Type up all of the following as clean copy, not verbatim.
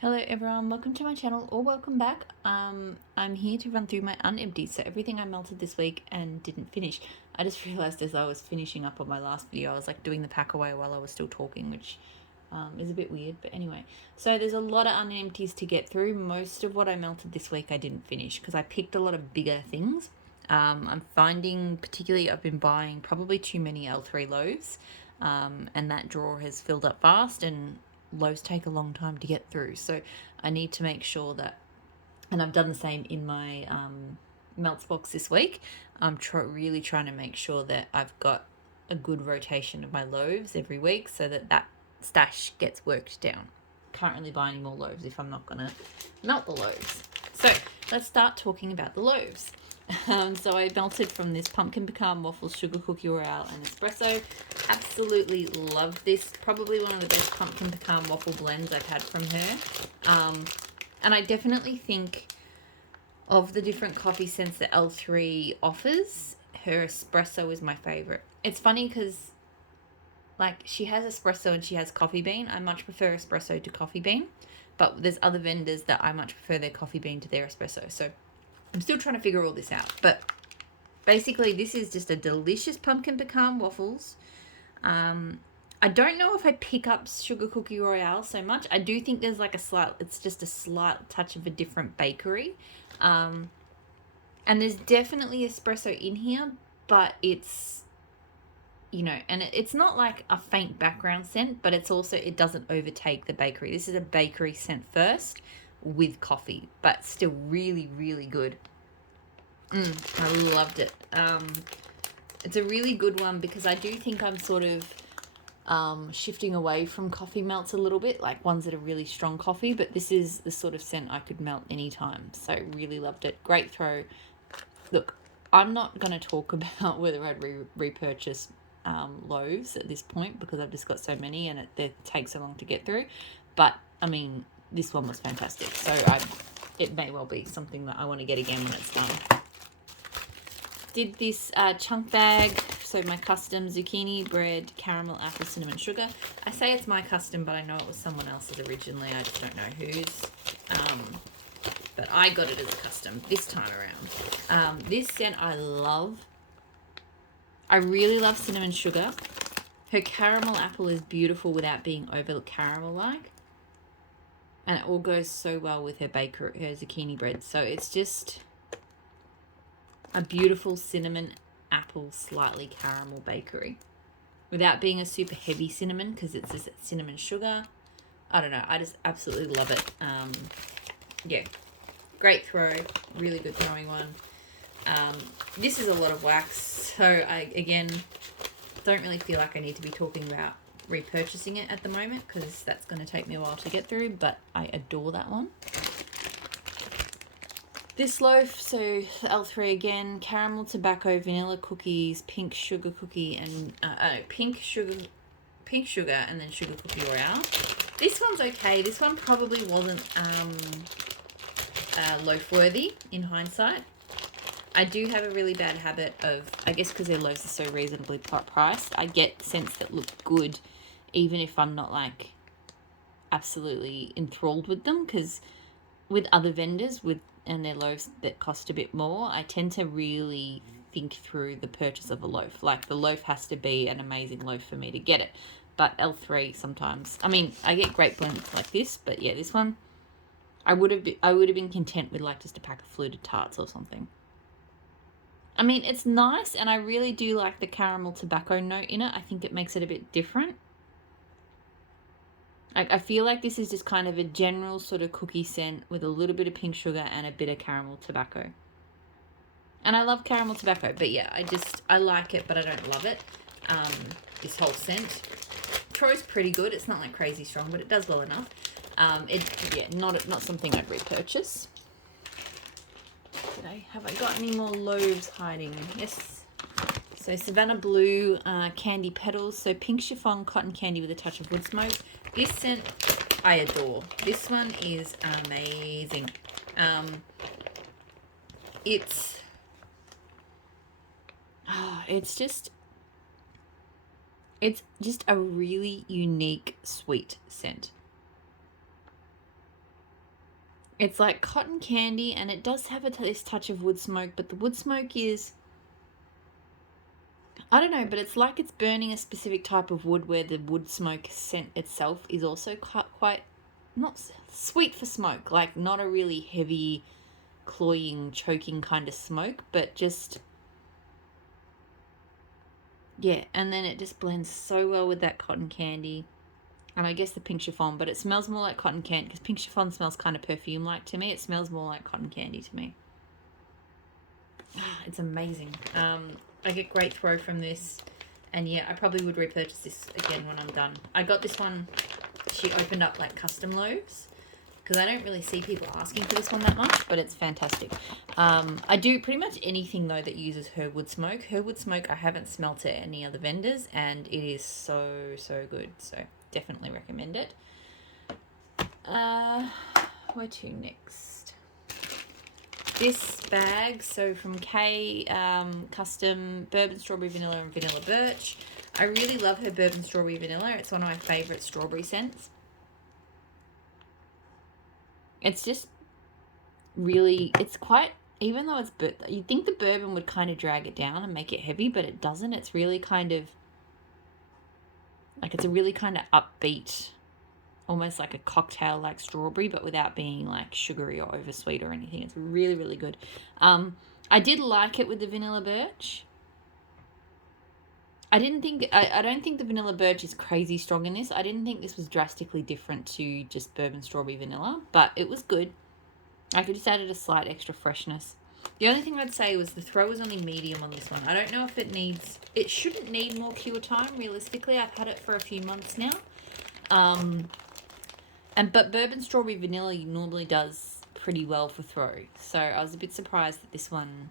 Hello everyone, welcome to my channel or welcome back. I'm here to run through my unempties, so everything I melted this week and didn't finish. I just realised as I was finishing up on my last video, I was like doing the pack away while I was still talking, which is a bit weird, but anyway. So there's a lot of unempties to get through. Most of what I melted this week I didn't finish because I picked a lot of bigger things. I'm finding, particularly I've been buying probably too many L3 loaves, and that drawer has filled up fast and loaves take a long time to get through, so I need to make sure that, and I've done the same in my melts box this week. I'm really trying to make sure that I've got a good rotation of my loaves every week so that stash gets worked down. Can't really buy any more loaves if I'm not gonna melt the loaves. So let's start talking about the loaves. So I melted from this pumpkin pecan waffles, sugar cookie royale, and espresso. Absolutely love this. Probably one of the best pumpkin pecan waffle blends I've had from her. And I definitely think of the different coffee scents that L3 offers, her espresso is my favorite. It's funny because like she has espresso and she has coffee bean. I much prefer espresso to coffee bean, but there's other vendors that I much prefer their coffee bean to their espresso. So I'm still trying to figure all this out, but basically this is just a delicious pumpkin pecan waffles. I don't know if I pick up sugar cookie royale so much. I do think there's like it's just a slight touch of a different bakery. And there's definitely espresso in here, but it's, and it's not like a faint background scent, but it's also, it doesn't overtake the bakery. This is a bakery scent first with coffee, but still really, really good. I loved it. It's a really good one because I do think I'm sort of shifting away from coffee melts a little bit, like ones that are really strong coffee, but this is the sort of scent I could melt anytime. So really loved it. Great throw. Look, I'm not going to talk about whether I'd repurchase loaves at this point because I've just got so many and it takes so long to get through. But I mean, this one was fantastic. So it may well be something that I want to get again when it's done. Did this chunk bag, so my custom zucchini bread, caramel, apple, cinnamon, sugar. I say it's my custom, but I know it was someone else's originally. I just don't know whose. But I got it as a custom this time around. This scent I love. I really love cinnamon sugar. Her caramel apple is beautiful without being over caramel-like. And it all goes so well with her zucchini bread. So it's just a beautiful cinnamon apple, slightly caramel bakery without being a super heavy cinnamon because it's just cinnamon sugar. I don't know. I just absolutely love it. Yeah, great throw. Really good throwing one. This is a lot of wax, so I, again, don't really feel like I need to be talking about repurchasing it at the moment because that's going to take me a while to get through, but I adore that one. This loaf, so L3 again, caramel, tobacco, vanilla cookies, pink sugar cookie, and pink sugar, and then sugar cookie royale. This one's okay. This one probably wasn't loaf worthy in hindsight. I do have a really bad habit of, I guess because their loaves are so reasonably priced, I get scents that look good even if I'm not like absolutely enthralled with them, because with other vendors and their loaves that cost a bit more, I tend to really think through the purchase of a loaf. Like the loaf has to be an amazing loaf for me to get it. But L3 sometimes, I mean, I get great blends like this, but yeah, this one, I would have been content with like just a pack of fluted tarts or something. I mean, it's nice, and I really do like the caramel tobacco note in it. I think it makes it a bit different. I feel like this is just kind of a general sort of cookie scent with a little bit of pink sugar and a bit of caramel tobacco. And I love caramel tobacco, but yeah, I like it, but I don't love it. This whole scent. Troy's pretty good. It's not like crazy strong, but it does well enough. Not something I'd repurchase. Have I got any more loaves hiding? Yes. So Savannah Blue candy petals. So pink chiffon cotton candy with a touch of wood smoke. This scent I adore. This one is amazing. It's just a really unique sweet scent. It's like cotton candy, and it does have this touch of wood smoke, but the wood smoke is, I don't know, but it's like it's burning a specific type of wood where the wood smoke scent itself is also quite not sweet for smoke, like not a really heavy, cloying, choking kind of smoke, but just, yeah, and then it just blends so well with that cotton candy. And I guess the pink chiffon, but it smells more like cotton candy because pink chiffon smells kind of perfume-like to me. It smells more like cotton candy to me. It's amazing. I get great throw from this, and yeah, I probably would repurchase this again when I'm done. I got this one, she opened up like custom loaves, because I don't really see people asking for this one that much, but it's fantastic. I do pretty much anything though that uses her wood smoke. Her wood smoke I haven't smelt at any other vendors, and it is so good, so definitely recommend it. Where to next? This bag, so from Kay, custom bourbon strawberry vanilla and vanilla birch. I really love her bourbon strawberry vanilla. It's one of my favorite strawberry scents. It's just really, it's quite, even though it's, you'd think the bourbon would kind of drag it down and make it heavy, but it doesn't. It's really kind of, like, it's a really kind of upbeat, almost like a cocktail like strawberry, but without being like sugary or oversweet or anything. It's really good. I did like it with the vanilla birch. I don't think the vanilla birch is crazy strong in this. I didn't think this was drastically different to just bourbon strawberry vanilla, but it was good. I could just added a slight extra freshness. The only thing I'd say was the throw was only medium on this one. I don't know if it shouldn't need more cure time, realistically. I've had it for a few months now. But bourbon strawberry vanilla normally does pretty well for throw. So I was a bit surprised that this one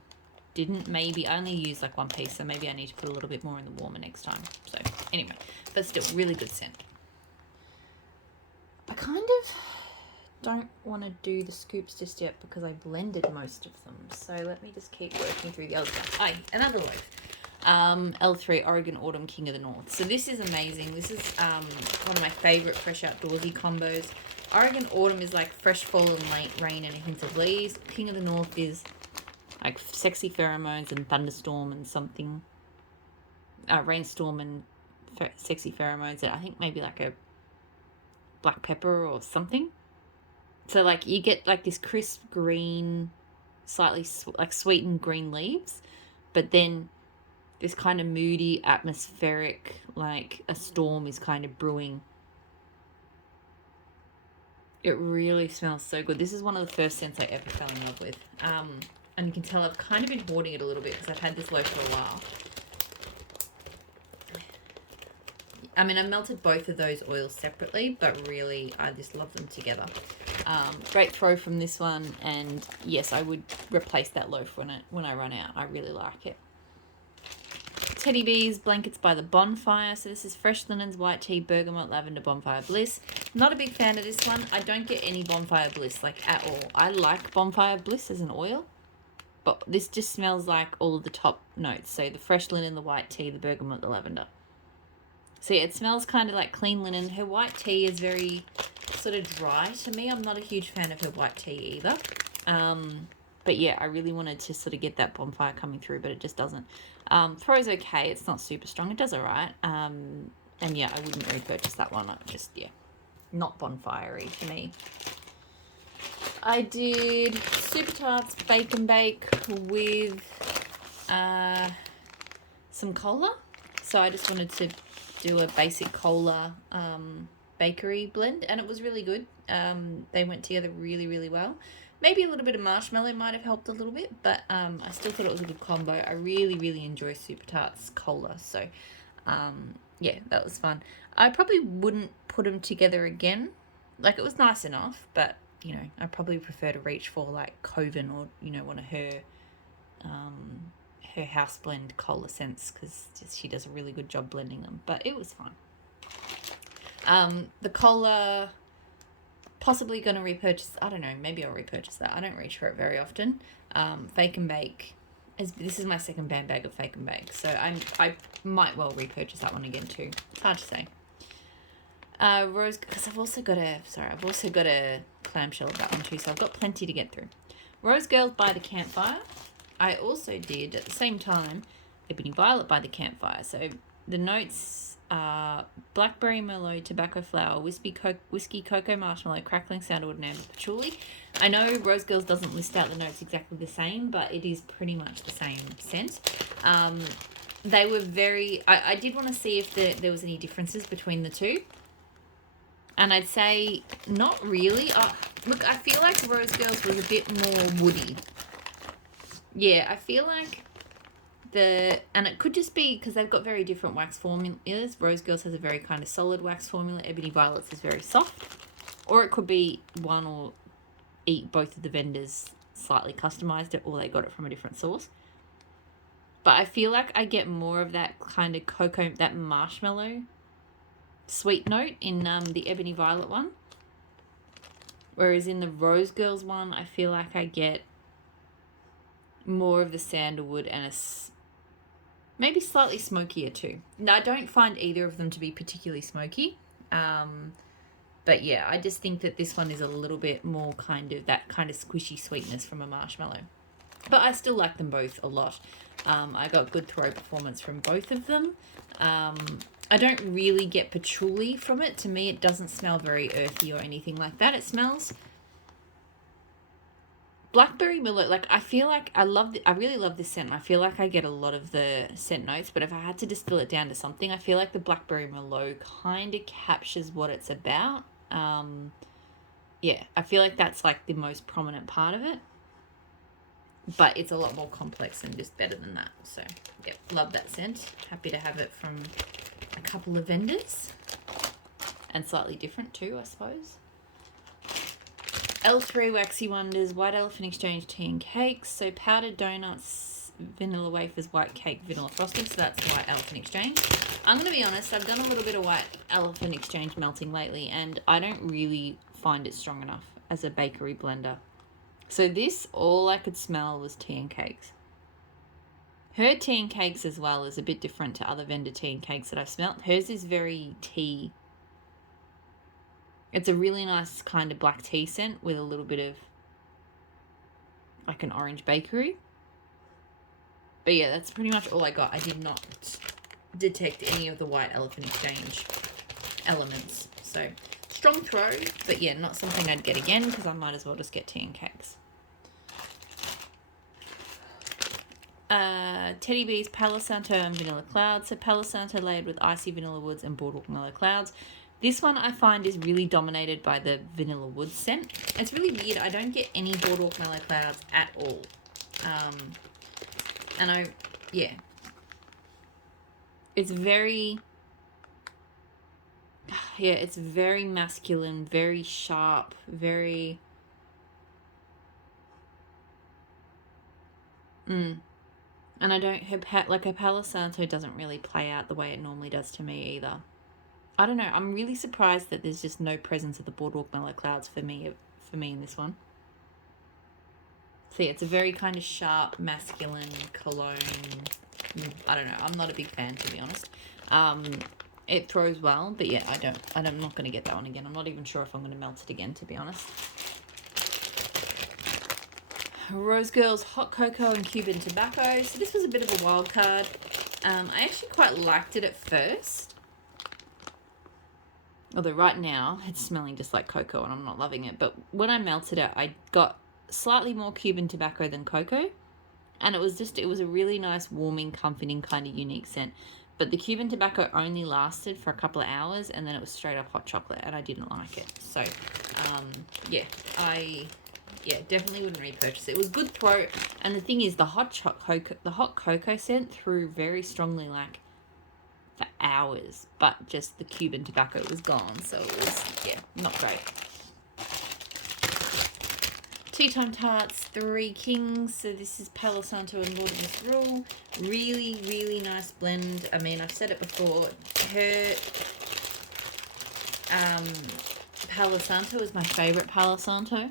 didn't. Maybe I only used like one piece, so maybe I need to put a little bit more in the warmer next time. So anyway, but still really good scent. I kind of don't want to do the scoops just yet because I blended most of them. So let me just keep working through the other stuff. Another loaf. L3 Oregon Autumn King of the North. So this is amazing. This is one of my favorite fresh outdoorsy combos. Oregon Autumn is like fresh fall and late rain and a hint of leaves. King of the North is like sexy pheromones and thunderstorm and something. Rainstorm and sexy pheromones. I think maybe like a black pepper or something. So like you get like this crisp green, slightly like sweetened green leaves, but then this kind of moody, atmospheric, like a storm is kind of brewing. It really smells so good. This is one of the first scents I ever fell in love with. And you can tell I've kind of been hoarding it a little bit because I've had this loaf for a while. I mean, I melted both of those oils separately, but really I just love them together. Great throw from this one, and yes, I would replace that loaf when I run out. I really like it. Teddy Bees, Blankets by the Bonfire. So this is fresh linens, white tea, bergamot, lavender, bonfire bliss. Not a big fan of this one. I don't get any bonfire bliss, like, at all. I like bonfire bliss as an oil, but this just smells like all of the top notes. So the fresh linen, the white tea, the bergamot, the lavender. See, it smells kind of like clean linen. Her white tea is very sort of dry to me. I'm not a huge fan of her white tea either. But yeah, I really wanted to sort of get that bonfire coming through, but it just doesn't. Throw's okay. It's not super strong. It does all right. And yeah, I wouldn't repurchase that one. Just, yeah, not bonfire-y to me. I did Super Tarts Bake and Bake with some cola. So I just wanted to do a basic cola bakery blend, and it was really good. They went together really well. Maybe a little bit of marshmallow might have helped a little bit, but I still thought it was a good combo. I really enjoy Super Tarts cola, so yeah, that was fun. I probably wouldn't put them together again. Like, it was nice enough, but you know, I probably prefer to reach for like Coven or, you know, one of her house blend cola scents, because she does a really good job blending them. But it was fun. The cola, possibly going to repurchase. I don't know, maybe I'll repurchase that. I don't reach for it very often. Fake and Bake, this is my second bag of Fake and Bake, so I might well repurchase that one again too. It's hard to say. Rose, because I've also got a clamshell of that one too, so I've got plenty to get through. Rose Girls by the Campfire. I also did, at the same time, Ebony Violet by the Campfire. So the notes are blackberry, merlot, tobacco flower, whiskey, cocoa, marshmallow, crackling sandalwood, and amber patchouli. I know Rose Girls doesn't list out the notes exactly the same, but it is pretty much the same scent. They were very... I did want to see if there was any differences between the two. And I'd say not really. Look, I feel like Rose Girls was a bit more woody. Yeah, I feel like and it could just be because they've got very different wax formulas. Rose Girls has a very kind of solid wax formula. Ebony Violets is very soft. Or it could be one or both of the vendors slightly customized it, or they got it from a different source. But I feel like I get more of that kind of cocoa, that marshmallow sweet note in the Ebony Violet one. Whereas in the Rose Girls one, I feel like I get more of the sandalwood and maybe slightly smokier too. Now, I don't find either of them to be particularly smoky. But yeah, I just think that this one is a little bit more kind of that kind of squishy sweetness from a marshmallow. But I still like them both a lot. I got good throw performance from both of them. I don't really get patchouli from it. To me, it doesn't smell very earthy or anything like that. It smells blackberry merlot. Like, I feel like I really love this scent. I feel like I get a lot of the scent notes, but if I had to distill it down to something, I feel like the blackberry merlot kind of captures what it's about. Yeah, I feel like that's like the most prominent part of it. But it's a lot more complex and just better than that. So, yeah, love that scent. Happy to have it from a couple of vendors. And slightly different too, I suppose. L3 Waxy Wonders, White Elephant Exchange Tea and Cakes. So powdered donuts, vanilla wafers, white cake, vanilla frosting. So that's White Elephant Exchange. I'm going to be honest, I've done a little bit of White Elephant Exchange melting lately, and I don't really find it strong enough as a bakery blender. So this, all I could smell was tea and cakes. Her tea and cakes as well is a bit different to other vendor tea and cakes that I've smelt. Hers is very tea. It's a really nice kind of black tea scent with a little bit of like an orange bakery. But yeah, that's pretty much all I got. I did not detect any of the White Elephant Exchange elements. So strong throw, but yeah, not something I'd get again because I might as well just get tea and cakes. Teddy Bees, Palo Santo and Vanilla Clouds. So Palo Santo layered with icy vanilla woods and boardwalk mellow clouds. This one I find is really dominated by the vanilla woods scent. It's really weird. I don't get any boardwalk mellow clouds at all. Yeah. It's very... Yeah, it's very masculine, very sharp, very... And I don't... her Palo Santo doesn't really play out the way it normally does to me either. I don't know. I'm really surprised that there's just no presence of the boardwalk mellow clouds for me in this one. See, it's a very kind of sharp, masculine cologne. I don't know. I'm not a big fan, to be honest. It throws well, but yeah, I'm not going to get that one again. I'm not even sure if I'm going to melt it again, to be honest. Rose Girls Hot Cocoa and Cuban Tobacco. So this was a bit of a wild card. I actually quite liked it at first. Although right now it's smelling just like cocoa and I'm not loving it. But when I melted it, I got slightly more Cuban tobacco than cocoa. And it was a really nice, warming, comforting, kind of unique scent. But the Cuban tobacco only lasted for a couple of hours and then it was straight up hot chocolate and I didn't like it. So, definitely wouldn't repurchase it. It was good throw. And the thing is, the hot cocoa scent threw very strongly, like, for hours, but just the Cuban tobacco was gone, so it was, not great. Tea Time Tarts, Three Kings. So this is Palo Santo and Lord Misrule. Really, really nice blend. I mean, I've said it before. Her Palo Santo is my favourite Palo Santo.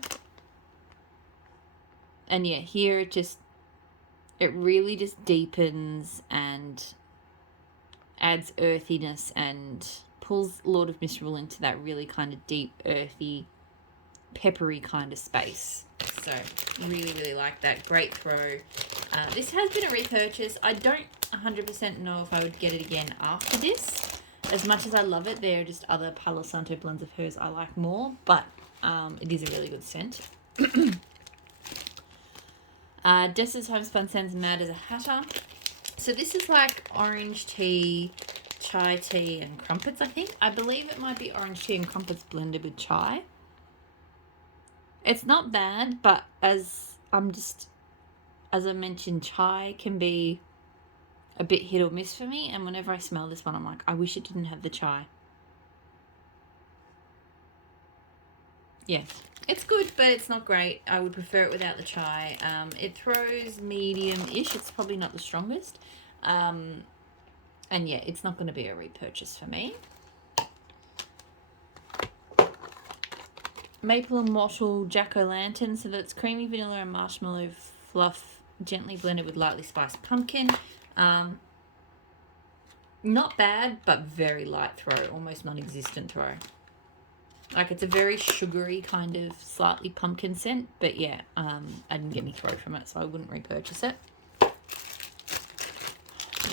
And yeah, here it really just deepens and adds earthiness and pulls Lord of Misrule into that really kind of deep, earthy peppery kind of space. So really, really like that. Great throw. This has been a repurchase. I don't 100% know if I would get it again after this. As much as I love it, there are just other Palo Santo blends of hers I like more, but it is a really good scent. Jess's Homespun Scents Mad as a Hatter. So this is like orange tea, chai tea, and crumpets, I think. I believe it might be orange tea and crumpets blended with chai. It's not bad, but as I mentioned, chai can be a bit hit or miss for me, and whenever I smell this one, I'm like, I wish it didn't have the chai. Yes, it's good, but it's not great. I would prefer it without the chai. It throws medium-ish. It's probably not the strongest. And yeah, it's not going to be a repurchase for me. Maple and Wattle Jack-o'-lantern. So that's creamy vanilla and marshmallow fluff, gently blended with lightly spiced pumpkin. Not bad, but very light throw, almost non-existent throw. Like, it's a very sugary kind of slightly pumpkin scent, but yeah, I didn't get any throw from it, so I wouldn't repurchase it.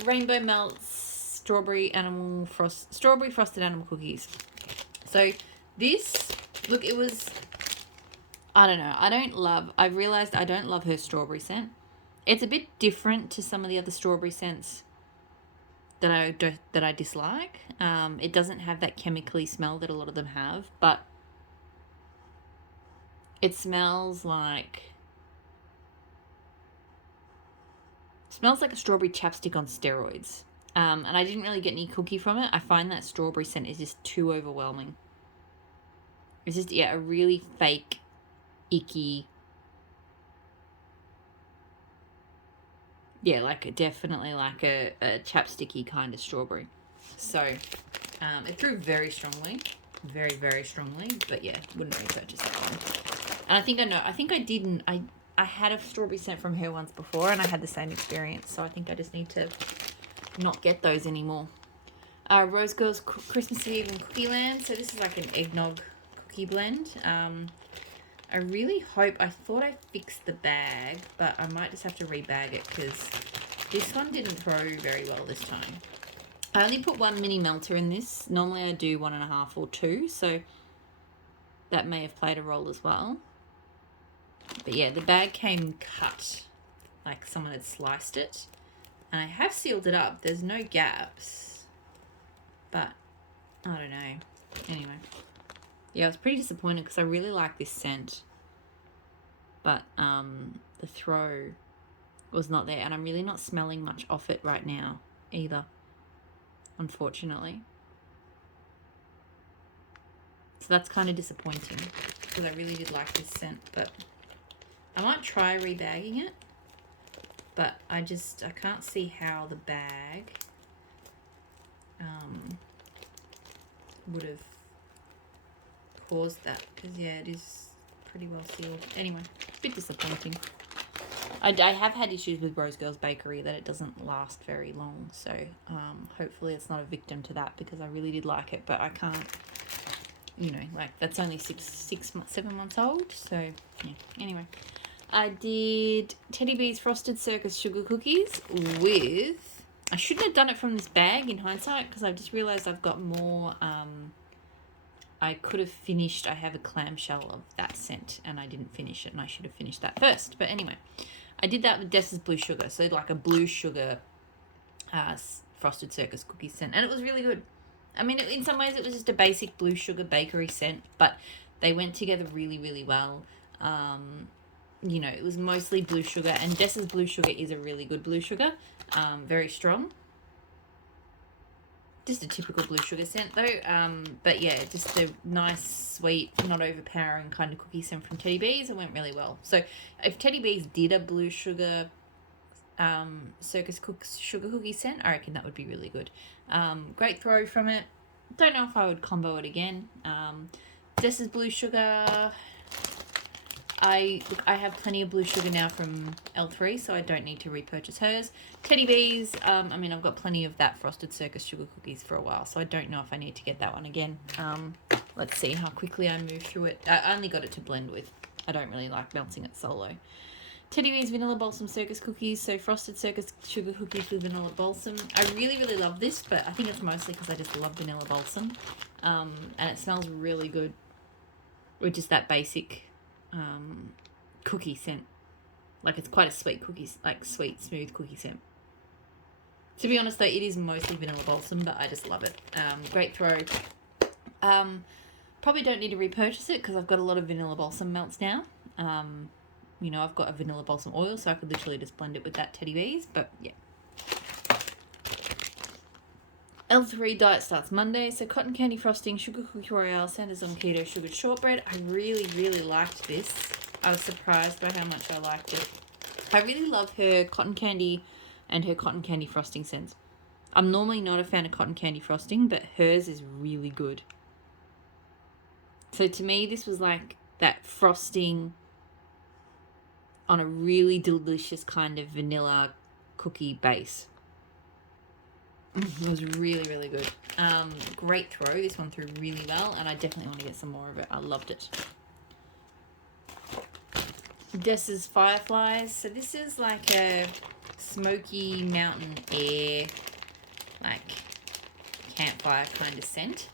Rainbow Melts Strawberry Frosted Animal Cookies. So this, look, it was, I don't know, I realized I don't love her strawberry scent. It's a bit different to some of the other strawberry scents that I dislike. It doesn't have that chemically smell that a lot of them have, but it smells like a strawberry chapstick on steroids. And I didn't really get any cookie from it. I find that strawberry scent is just too overwhelming. It's just, yeah, a really fake, icky, yeah, definitely like a chapsticky kind of strawberry. So it threw very strongly, very, very strongly, but yeah, wouldn't repurchase that one. And I think I had a strawberry scent from her once before, and I had the same experience, so I think I just need to not get those anymore. Rose Girls Christmas Eve and Cookie Land. So this is like an eggnog cookie blend. I really hope, I thought I fixed the bag, but I might just have to rebag it because this one didn't throw very well this time. I only put one mini melter in this. Normally I do 1.5 or 2, so that may have played a role as well. But yeah, the bag came cut, like someone had sliced it. And I have sealed it up. There's no gaps, but I don't know. Anyway. Yeah, I was pretty disappointed because I really like this scent, but the throw was not there, and I'm really not smelling much off it right now either, unfortunately. So that's kind of disappointing because I really did like this scent, but I might try rebagging it, but I can't see how the bag would have caused that, because yeah, it is pretty well sealed. Anyway, a bit disappointing. I have had issues with Rose Girls Bakery that it doesn't last very long, so hopefully it's not a victim to that, because I really did like it, but I can't, you know, like, that's only 7 months old, so yeah. Anyway, I did Teddy B's Frosted Circus Sugar Cookies with, I shouldn't have done it from this bag in hindsight, because I've just realised I've got more, I could have finished, I have a clamshell of that scent and I didn't finish it, and I should have finished that first. But anyway, I did that with Dessa's Blue Sugar, so like a blue sugar Frosted Circus cookie scent, and it was really good. I mean, in some ways it was just a basic blue sugar bakery scent, but they went together really, really well. You know, it was mostly blue sugar, and Dessa's Blue Sugar is a really good blue sugar, very strong. Just a typical blue sugar scent though, but yeah, just a nice, sweet, not overpowering kind of cookie scent from Teddy B's. It went really well. So if Teddy B's did a blue sugar Circus sugar cookie scent, I reckon that would be really good. Great throw from it. Don't know if I would combo it again. Dessa's Blue Sugar, I have plenty of blue sugar now from L3, so I don't need to repurchase hers. Teddy B's, I mean, I've got plenty of that Frosted Circus Sugar Cookies for a while, so I don't know if I need to get that one again. Let's see how quickly I move through it. I only got it to blend with. I don't really like melting it solo. Teddy Bear's Vanilla Balsam Circus Cookies. So frosted circus sugar cookies with vanilla balsam. I really, really love this, but I think it's mostly because I just love vanilla balsam. And it smells really good with just that basic cookie scent. Like, it's quite a sweet cookie, like sweet, smooth cookie scent. To be honest, though, it is mostly vanilla balsam, but I just love it. Great throw. Probably don't need to repurchase it because I've got a lot of vanilla balsam melts now. You know, I've got a vanilla balsam oil, so I could literally just blend it with that Teddy Bees, but yeah. L3 diet starts Monday, so cotton candy frosting, sugar cookie royale, Santa's on keto, sugared shortbread. I really, really liked this. I was surprised by how much I liked it. I really love her cotton candy and her cotton candy frosting scents. I'm normally not a fan of cotton candy frosting, but hers is really good. So to me, this was like that frosting on a really delicious kind of vanilla cookie base. It was really, really good. Great throw. This one threw really well, and I definitely want to get some more of it. I loved it. Dessa's Fireflies. So this is like a smoky mountain air, like campfire kind of scent.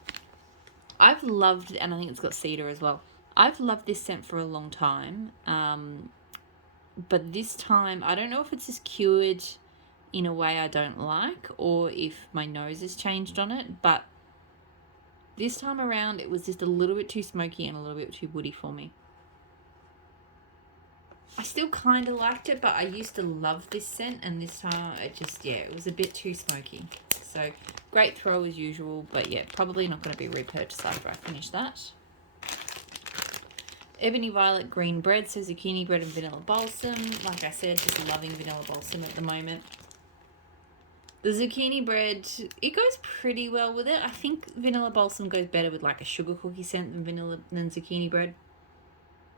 I've loved, and I think it's got cedar as well. I've loved this scent for a long time. But this time, I don't know if it's just cured in a way I don't like or if my nose has changed on it, but this time around it was just a little bit too smoky and a little bit too woody for me. I still kind of liked it, but I used to love this scent, and this time it just, yeah, it was a bit too smoky. So great throw as usual, but yeah, probably not going to be repurchased after I finish that. Ebony Violet Green Bread, so zucchini bread and vanilla balsam. Like I said, just loving vanilla balsam at the moment. The zucchini bread, it goes pretty well with it. I think vanilla balsam goes better with like a sugar cookie scent than zucchini bread.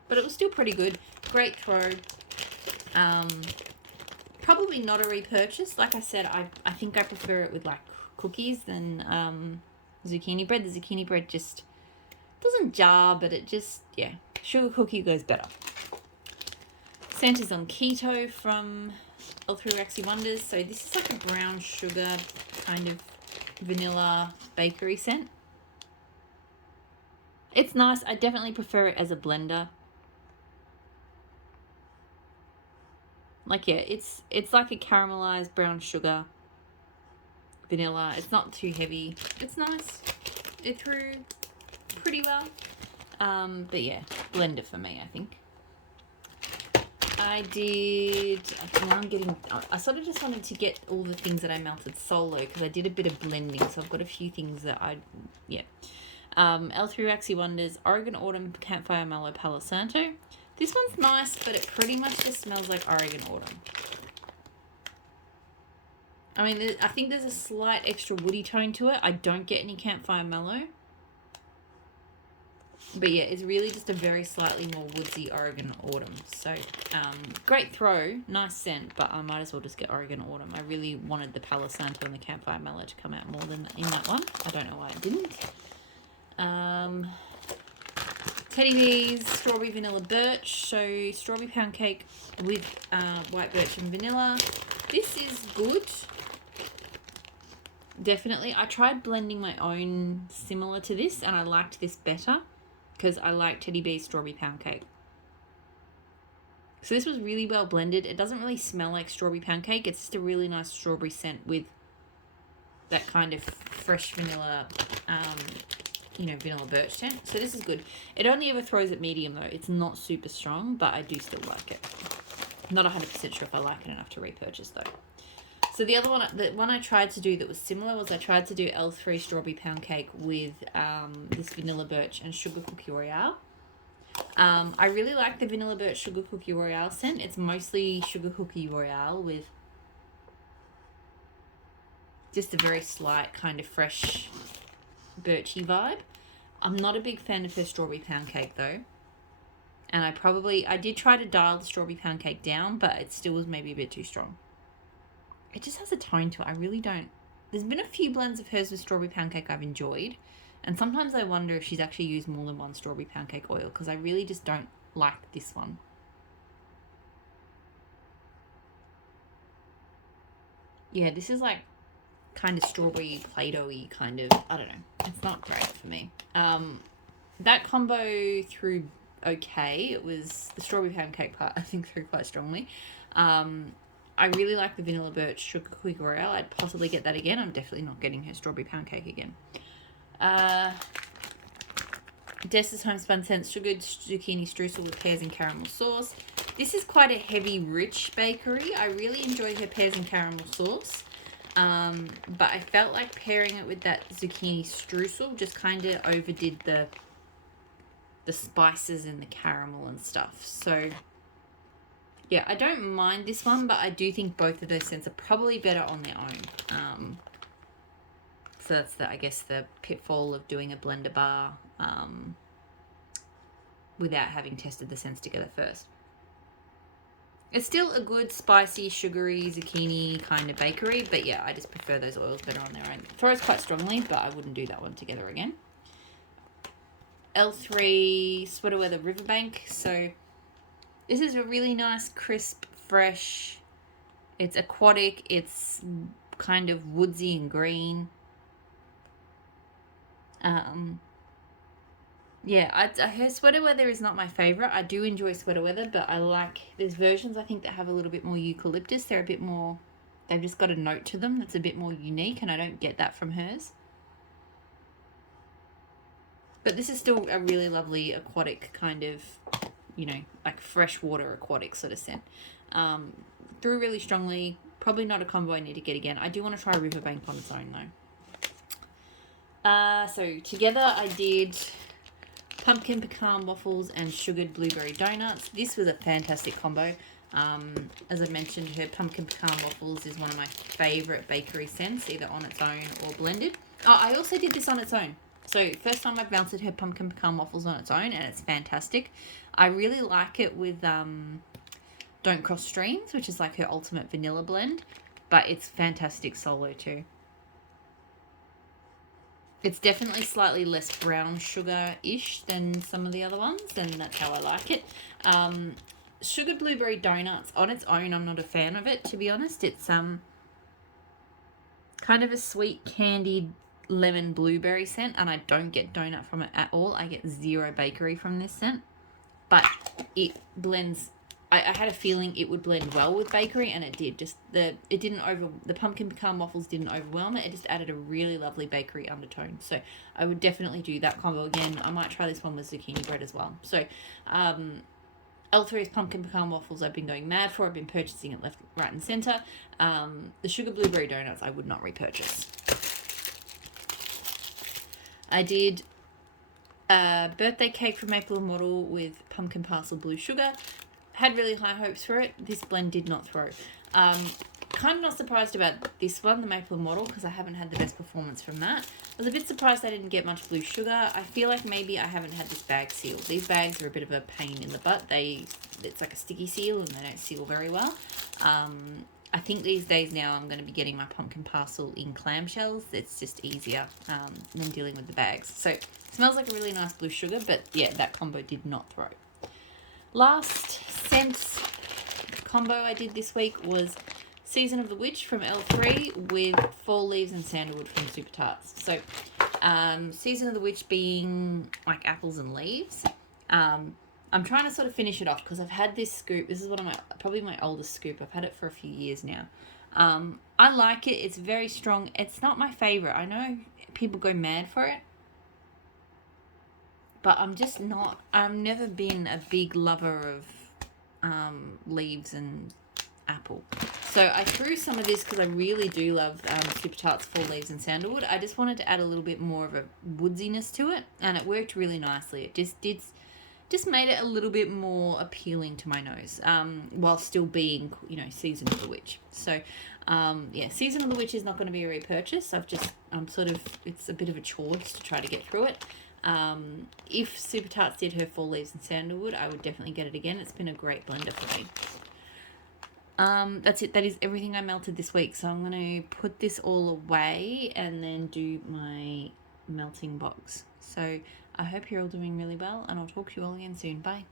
But it was still pretty good. Great throw. Probably not a repurchase. Like I said, I think I prefer it with like cookies than zucchini bread. The zucchini bread just doesn't jar, but it just, yeah. Sugar cookie goes better. Santa's on keto from L3 Waxy Wonders. So this is like a brown sugar kind of vanilla bakery scent. It's nice. I definitely prefer it as a blender. Like, yeah, it's like a caramelized brown sugar vanilla. It's not too heavy. It's nice. It threw pretty well. But yeah, blender for me, I think. I sort of just wanted to get all the things that I melted solo because I did a bit of blending, so I've got a few things that L3 Waxy Wonders, Oregon Autumn Campfire Mallow Palo Santo. This one's nice, but it pretty much just smells like Oregon Autumn. I mean, I think there's a slight extra woody tone to it. I don't get any Campfire Mallow. But yeah, it's really just a very slightly more woodsy Oregon Autumn. So, great throw, nice scent, but I might as well just get Oregon Autumn. I really wanted the Palo Santo and the Campfire Mallow to come out more than in that one. I don't know why it didn't. Teddy Bees, Strawberry Vanilla Birch. So, strawberry pound cake with white birch and vanilla. This is good. Definitely. I tried blending my own similar to this, and I liked this better. Because I like Teddy Bear's Strawberry Pound Cake. So this was really well blended. It doesn't really smell like strawberry pound cake. It's just a really nice strawberry scent with that kind of fresh vanilla, vanilla birch scent. So this is good. It only ever throws at medium though. It's not super strong, but I do still like it. Not 100% sure if I like it enough to repurchase though. So the other one, the one I tried to do that was similar was I tried to do L3 Strawberry Pound Cake with this Vanilla Birch and Sugar Cookie Royale. I really like the Vanilla Birch Sugar Cookie Royale scent. It's mostly Sugar Cookie Royale with just a very slight kind of fresh birchy vibe. I'm not a big fan of her Strawberry Pound Cake though. And I did try to dial the Strawberry Pound Cake down, but it still was maybe a bit too strong. It just has a tone to it. I really don't. There's been a few blends of hers with Strawberry Pound Cake I've enjoyed. And sometimes I wonder if she's actually used more than one strawberry pound cake oil, because I really just don't like this one. Yeah, this is like kind of strawberry Play-Doh-y kind of, I don't know. It's not great for me. That combo threw okay. It was the strawberry pound cake part, I think, threw quite strongly. I really like the vanilla birch sugar quick royale. I'd possibly get that again. I'm definitely not getting her strawberry pound cake again. Dessa's Homespun Sense sugared zucchini streusel with pears and caramel sauce. This is quite a heavy, rich bakery. I really enjoy her pears and caramel sauce. But I felt like pairing it with that zucchini streusel just kind of overdid the spices and the caramel and stuff. So yeah, I don't mind this one, but I do think both of those scents are probably better on their own. So that's I guess the pitfall of doing a blender bar without having tested the scents together first. It's still a good spicy, sugary, zucchini kind of bakery, but yeah, I just prefer those oils better on their own. It throws quite strongly, but I wouldn't do that one together again. L3 Sweater Weather Riverbank. So this is a really nice, crisp, fresh. It's aquatic. It's kind of woodsy and green. Yeah, her Sweater Weather is not my favourite. I do enjoy Sweater Weather, but there's versions I think that have a little bit more eucalyptus. They're a bit more, they've just got a note to them that's a bit more unique, and I don't get that from hers. But this is still a really lovely aquatic kind of, like freshwater aquatic sort of scent. Threw really strongly. Probably not a combo I need to get again. I do want to try Riverbank on its own though. So together I did pumpkin pecan waffles and sugared blueberry donuts. This was a fantastic combo. As I mentioned, her pumpkin pecan waffles is one of my favourite bakery scents, either on its own or blended. Oh, I also did this on its own. So first time I've melted her pumpkin pecan waffles on its own, and it's fantastic. I really like it with Don't Cross Streams, which is like her ultimate vanilla blend, but it's fantastic solo too. It's definitely slightly less brown sugar-ish than some of the other ones, and that's how I like it. Sugared blueberry donuts, on its own, I'm not a fan of it, to be honest. It's kind of a sweet candied lemon blueberry scent, and I don't get donut from it at all. I get zero bakery from this scent, but it blends. I had a feeling it would blend well with bakery, and it did. The pumpkin pecan waffles didn't overwhelm it. It just added a really lovely bakery undertone. So I would definitely do that combo again. I might try this one with zucchini bread as well. So L3's pumpkin pecan waffles I've been going mad for. I've been purchasing it left, right, and centre. The sugar blueberry donuts I would not repurchase. I did a birthday cake from Maple and Model with pumpkin parcel blue sugar. Had really high hopes for it. This blend did not throw. Kind of not surprised about this one, the Maple and Model, because I haven't had the best performance from that. I was a bit surprised I didn't get much blue sugar. I feel like maybe I haven't had this bag sealed. These bags are a bit of a pain in the butt. It's like a sticky seal and they don't seal very well. I think these days now I'm going to be getting my pumpkin parcel in clamshells. It's just easier than dealing with the bags. So it smells like a really nice blue sugar, but yeah, that combo did not throw. Last scent combo I did this week was Season of the Witch from L3 with Fall Leaves and Sandalwood from Super Tarts. So Season of the Witch being like apples and leaves. I'm trying to sort of finish it off because I've had this scoop. This is probably my oldest scoop. I've had it for a few years now. I like it. It's very strong. It's not my favorite. I know people go mad for it, but I'm just not. I've never been a big lover of leaves and apple. So I threw some of this because I really do love Super Tarts Fall Leaves and Sandalwood. I just wanted to add a little bit more of a woodsiness to it, and it worked really nicely. It just made it a little bit more appealing to my nose, while still being, Season of the Witch. So, yeah, Season of the Witch is not going to be a repurchase. It's a bit of a chore just to try to get through it. If Super Tarts did her Fall Leaves and Sandalwood, I would definitely get it again. It's been a great blender for me. That's it. That is everything I melted this week. So I'm going to put this all away and then do my melting box. So I hope you're all doing really well, and I'll talk to you all again soon. Bye.